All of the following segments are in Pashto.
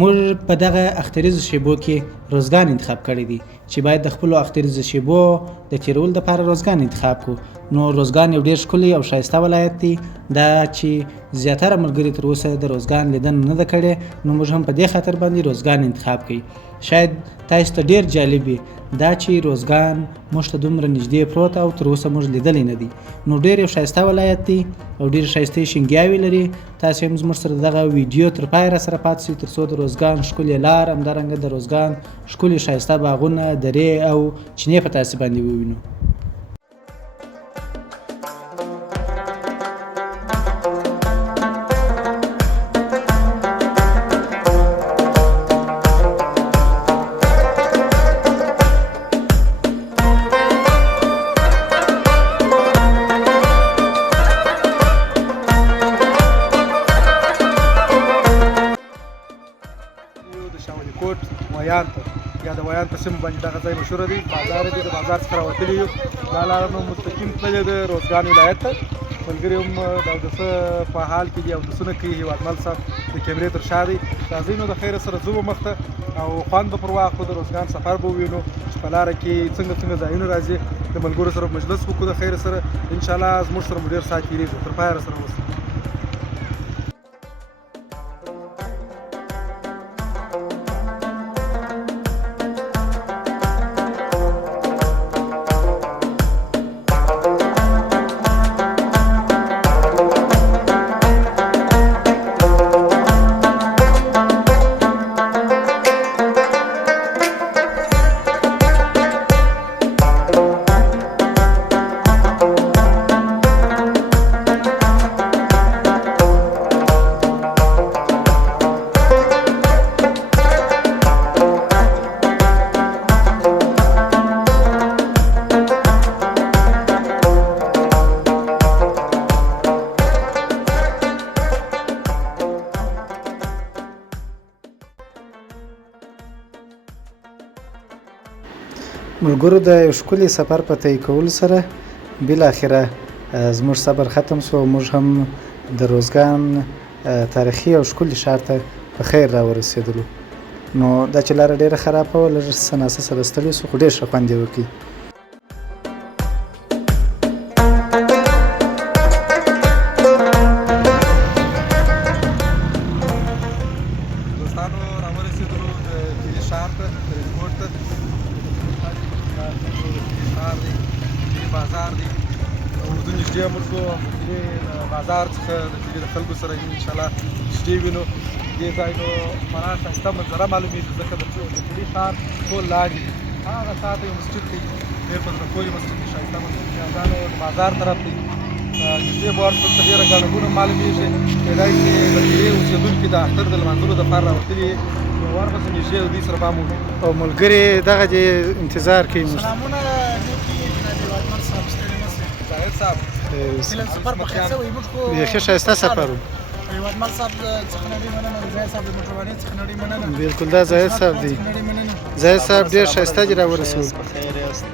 موږ په دغه اختریزو شیبو کې روزګان انتخاب کړی دی چې باید د خپلو اختریزو شیبو د تیرولو دپاره روزګان انتخاب کړو. نو روزګان یو ډېر ښکلی او ښایسته ولایت دی. دا چې زیاتره ملګري تر اوسه د روزګان لیدنه نه ده کړې، نو موږ هم په دې خاطر باندې روزګان انتخاب کړي. شاید تاسو ته ډېر جالب وي دا چې روزګان موږ ته دومره نږدې پروت او تر اوسه موږ لیدلی نه دی. نو ډېر یو ښایسته ولایت دی او ډېرې ښایستې شینګیاوې لري. تاسو هم زموږ سره دغه ویډیو تر پایه را سره پاتې شئ تر څو د روزګان ښکلې لار، همدارنګه د روزګان ښکلي ښایسته باغونه، درې او چینې په تاسې باندې ووینو. یا د ویان په سیمه باندې دغه ځای مشهوره دی، بازار دی. د بازار څخه راوتلي یو، دا لاره نو مستقیم تللې ده روزګان ولایت ته. ملګري هم د اودسه په حال کې دي، اودسونه کوي. هیوادمل صاحب د کیمرې تر شا دی. راځئ نو د خیره سره ځو به مخته او خوند به پر واخلو، د روزګان سفر به ووینو چې په لاره کې څنګه ځایونه راځي. د ملګرو سره مجلس وکړو د خیره سره، انشاءالله زموږ سره مو ډېر ساعت تېرېږي. تر پایه راسره اوسئ. ملګرو د یو ښکلي سفر په طی کولو سره بالاخره زموږ صبر ختم شو او موږ هم د روزګان تاریخي او ښکلي ښار ته په خیر راورسېدلو. نو دا چې لاره ډېره خرابه وه، لږ څه ناڅه سره ستړي شو، خو ډېر ښه خوند یې وکړي. دوستانو راورسېدلو د کلي ښار ته، ریډکوټ ته. ښار دی، کلي بازار دی. اردو نږدې مو شو، د بازار څخه د کلي د خلکو سره انشاءالله نږدې وینو. دې ځای نو خورا ښایسته منظره معلومېږي، ځکه د کلي ښار ټول لاندې دی. هغه ساعته یو مسجد دی، ډېر په زړه پورې مسجد دی، ښایسته مسجد دی. دا نو د بازار طرف دی. نږدې به ورته ډېره ګڼه ګوڼه معلومېږي. کیدای شي د کلي اوسېدونکي د اختر د لمانځلو دپاره راوتلي ورپسې نږدې د دوی سره به هم ووینو. او ملګري دغه دې انتظار کوي. سلامونه جناب هیوادمل صاحب، ستړي مه شئ. زاهد صاحب فعلا سفر په خیر شوی موږ خو بیخي ښایسته سفر و. هیوادمل صاحب څخه نړۍ مننه، د زاهد صاحب د موټروانۍ څخه نړۍ مننه. بالکل دا زاهد صاحب دی. زاهد صاحب ډېر ښایسته دي راورسېدو. په خیر یاست.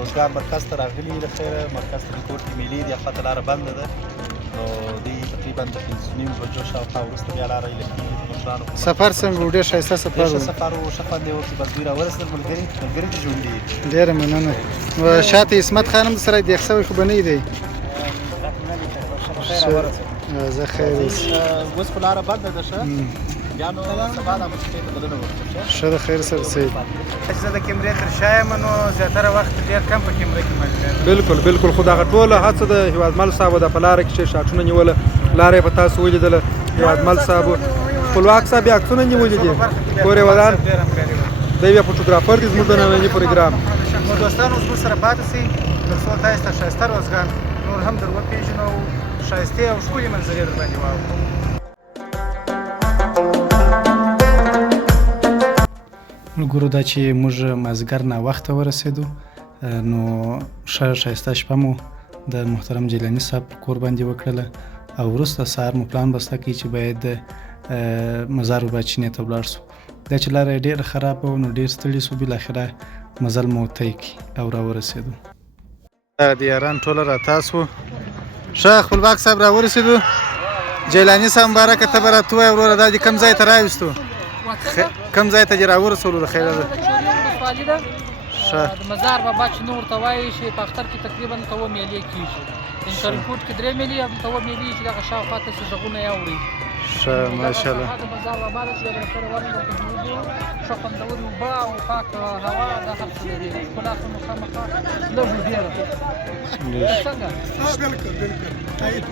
روزګان مرکز ته راغلي د خیره. مرکز ته د کور کې میلې دي، هخوا ته لاره بنده ده. نو دوی تقریبا د 5:30 بجو شاوخوا وروسته بیا لاره ایله کېږي. د مشرانو سفر څنګه و؟ ډېر ښایسته سفر و. ډېر ښه سفر و، ښه خوند یې وکړي. بس دوی راورسېدل ملګري چې ژوندي دي. ډېره مننه. شاته عصمت خان هم سره دیخ شوی خو به نه دی. زه خیر اوسې. اوس خو لاره بنده ده. ښه بیا نو سبا دا مسجد ته بلنه ورکړو. ښه د خیر سره سید. چې زه د کیمرې تر شا یم، نو زیاتره وخت ډېر کم په کیمره کې معلومېږي. بالکل خو دغه ټوله هڅه د هیوادمل صاحب ده په لاره کې چې شاټونه نیوله، لاره یې په تاسو ولیدله. هیوادمل صاحب خپلواک صاحب یې عکسونه نیولي دي. کورې ودان دی بیا فوټوګرافر دی زموږ د ننني پروګرام. نو دوستانو زموږ سره پاتې شئ تر څو تاسو ته ښایسته روزګان نور هم در وپېژنو او ښایستې او ښکلې منظرې در باندې واورو. ملګرو دا چې موږ مازدیګر ناوخته ورسېدو، نو ښه ښایسته شپه مو د محترم جیلاني صاحب په کور باندې وکړله او وروسته سهار مو پلان بسته کړي چې باید مزار باچینې ته ولاړ شو. دا چې لاره یې ډېره خرابه وه، نو ډېر ستړي شو. بالاخره مزل مو طی کړي او راورسېدو. د یاران ټوله راتاس وو. ښه خپلواک صاحب راورسېدو. جیلاني صاحب مبارکه ته به راته ووایه وروره دا دې کوم ځای ته راوستو؟ کوم ځای ته چې راورسولو د خیره ده د چوري ولسوالي ده د مزار بابا چې نور ته وایي چې په اختر کې تقریبا ته 2 میلې کېږي د کرکوټ کې 3 میلې او ته 2 میلې چې دغه شاوخوا ته چې غږونه یې اوري ښه ماشاءالله د مزار بابا ده چې د سره ورنه په جنوبو ښه خوندورې اوبه او پاک هوا دا هر څه لري ښکلا خو مخامخا لږ ډېره څنګه بالکل بالکل تایید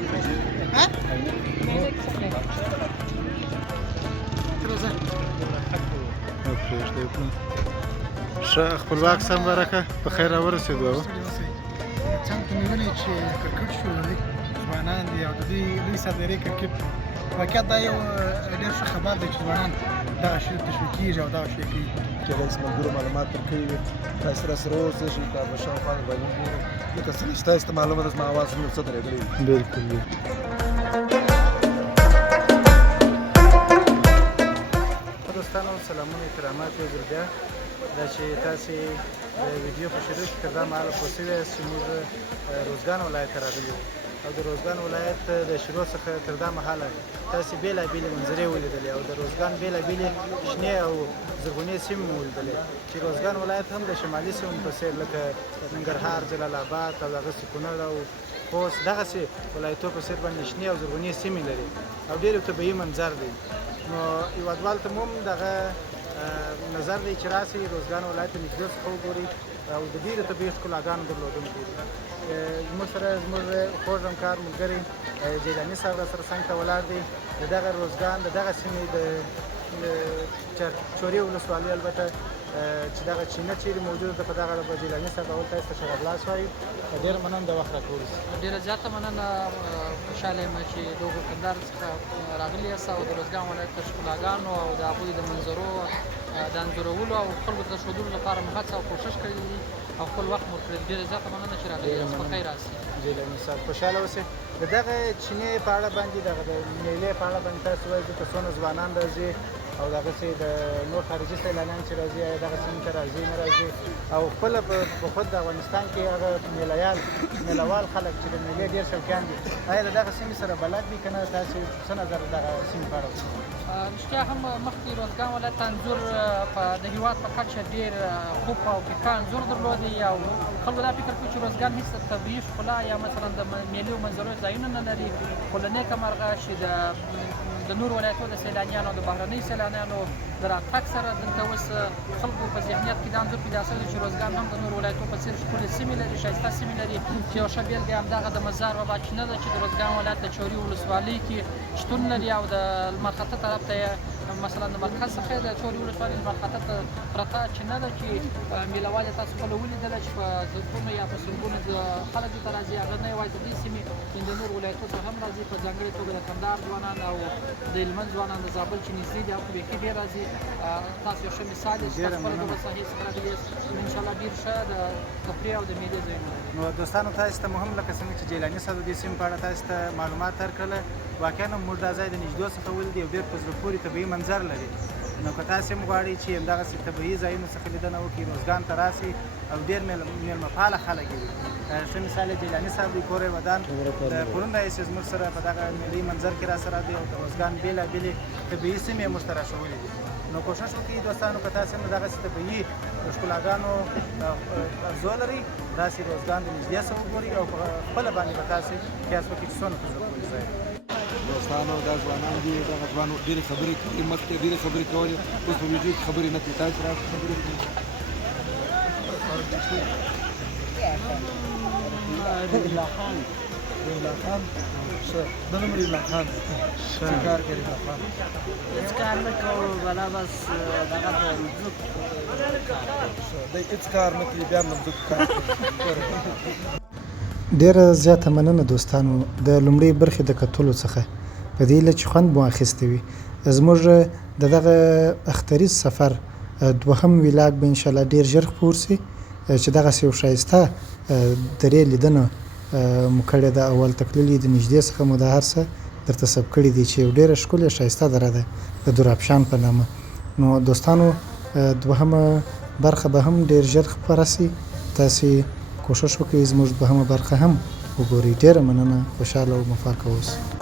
ښه خپلواک سم برکه په خیر راورسېدو څنګه مې ویني چې کرکټ شو ځوانان دي او د دې لوی سرلري کرکټ واقعیت دا یو ډېر ښه خبر دی چې ځوانان دغه شی تشویق کېږي او دغه شی کوي کېدای شي ملګرو معلومات درکړي وي تاسو سره اوسئ چې دا به شاوخوا باندې وګورو لکه څنګه چې تاسو ته معلومه ده زما اواز څنګه څه درېدلی وي بالکل دوستانو سلامونه احترامات یو ځل بیا دا چې تاسې د ویډیو په شروع کې تر دا مهاله پوه شوي یاست چې موږ روزګان ولایت ته راغلي وو او د روزګان ولایت د شروع څخه تر دا مهاله تاسې بېلابېلې منظرې ولیدلې او د روزګان بېلابېلې شنې او زرغونې سیمې مو ولیدلې چې روزګان ولایت هم د شمالي سیمو په څېر لکه ننګرهار جلال آباد او دغسې کونړ او خوست دغسې ولایتو په څېر باندې شنې او زرغونې سیمې لري او ډېر طبیعي منظر دی نو هېوادوالو ته مو هم دغه نظر دی چې راسئ روزګان ولایت ته نږدې څخه وګورئ او د ډېرو طبیعي ښکلاګانو درلودونکی دی زموږ سره زموږ خوږ همکار ملګری جیلاني صاحب راسره څنګ ته ولاړ دی د دغه روزګان د دغه سیمې د چوري ولسوالۍ البته چې دغه چینه چیرې موجوده ده په دغه جیلاني صاحب اول تاسو ته ښه راغلاست وایو ډېره مننه د وخت راکولو ډېره زیاته مننه خوشحاله یم چې د هغو کندهار څخه راغلي یاست او د روزګان ولایت د ښکلاګانو او د هغوی د منظرو د انځورولو او خلکو ته د ښودلو لپاره مو هڅه او کوښښ کړی دي او خپل وخت مو ورکړی ډېره زیاته مننه چې راغلي یاست په خیر راسئ جیلاني صاحب خوشحاله اوسئ د دغه چینې په اړه باندې دغه د میلې په اړه باندې تاسو وایئ دلته څونه ځوانان راځي او دغسې د نور خارجي سیلانیان چې راځي آیا دغه سیمې ته راځي نه راځي او خپله په خود د افغانستان کې هغه میلهوال خلک چې د میلې ډېر شوقیان دي آیا د دغه سیمې سره بلد دي که نه تاسې څه نظر دغه سیمې په اړه رښتیا هم مخکې روزګان ولایت انځور د هېواد په کچه ډېر خوب او پیکه انځور درلودی او خلکو دا فکر کوي چې روزګان هېڅ طبیعي ښکلا یا مثلا د میلې او منظرو ځایونه نه لري خو له نیکه مرغه چې د نور ولایتو د سیلانیانو او د بهرنیو سیلانیانو د راتګ سره دلته اوس خلکو په ذهنیت کې دا انځور پیدا شوی چې روزګان هم د نور ولایتو په څېر ښکلې سیمې لري ښایسته سیمې لري چې یو ښه بېلګه یې همدغه د مزار بابا چینه ده چې د روزګان ولایت د چوري ولسوالۍ کې شتون لري او د لمر خطه طرف ته یې مثلا د مرکز څخه د چوري ولسوالۍ لمر خطه ته پرته چینه ده چې میلهوال یې تاسو خپله ولیدله چې په زرګونو یا په سلګونو خلک دلته راځي هغه نه یوازې د دې سیمې د نور ولایتو څخه هم راځي په ځانګړې توګه د کندهار ځوانان او د هلمند ځوانان د زابل چې نږدې دي هغه بیخي ډېر راځي تاسو یو ښه مثال یې چې تاسو خپله توګه ساحې څخه راغلي یاست انشاءالله ډېر ښه د تفریح او د میلې ځایونه نو دوستانو تاسو ته مهم لکه څنګه چې جیلاني صاحب د دې سیمې په اړه تاسو ته معلومات درکړله واقعا موږ دا ځای د نږدې څخه ولیدی او ډېر په زړه پورې طبیعي منظر لري نو که تاسې هم غواړئ چې همدغسې طبیعي ځایونو څخه لیدنه وکړئ روزګان ته راسئ او ډېر میلمهپاله خلک دي ښه مثال یې جیلاني صاحب دی کور یې ودان د پرون راهیسې زموږ سره په دغه میلې منظر کې راسره دی او د روزګان بېلابېلې طبیعي سیمې یې موږ ته راښولې دي نو کوښښ وکړئ دوستانو که تاسې هم د دغسې طبیعي ښکلاګانو ارزو لرئ راسئ روزګان د نږدې څخه وګورئ او په خپله باندې به تاسې قیاس وکړئ چې څونه په زړه پورې ځای دوستانو دا ځوانان دي دغه ځوان ډېرې خبرې کوي مخکې ډېرې خبرې کولې اوس په ویډیو کې خبرې نه کوي تاسو راځئ خبرې وکړئ رحیلا خان ښه د نوم رحیلا خان څه کار کوي رحیلا خان هیڅ کار نه کوو بلا بس دغه په مځک دی هېڅ کار نه کوي بیا هم د مځکو کار کوي ډیره زیاته مننه دوستانو د لومړۍ برخې د کتلو څخه په دې هیله چې خوند مو اخیستی وي زموږ د دغه اختریز سفر دوهم ویلاګ به انشاءالله ډیر ژر خپور سي چې دغسې یو ښایسته درې لیدنه مو کړې ده اول تکلیل د نږدې څخه مو دا هر څه درته سب کړي دي چې یو ډېره ښکلې ښایسته دره ده د دورابشان په نامه نو دوستانو دوهمه برخه به هم ډیر ژر خپره سي تاسې کوشش وکړئ زموږ دوهمه برخه هم وګورئ ډېره مننه خوشحاله او موفقه اوسئ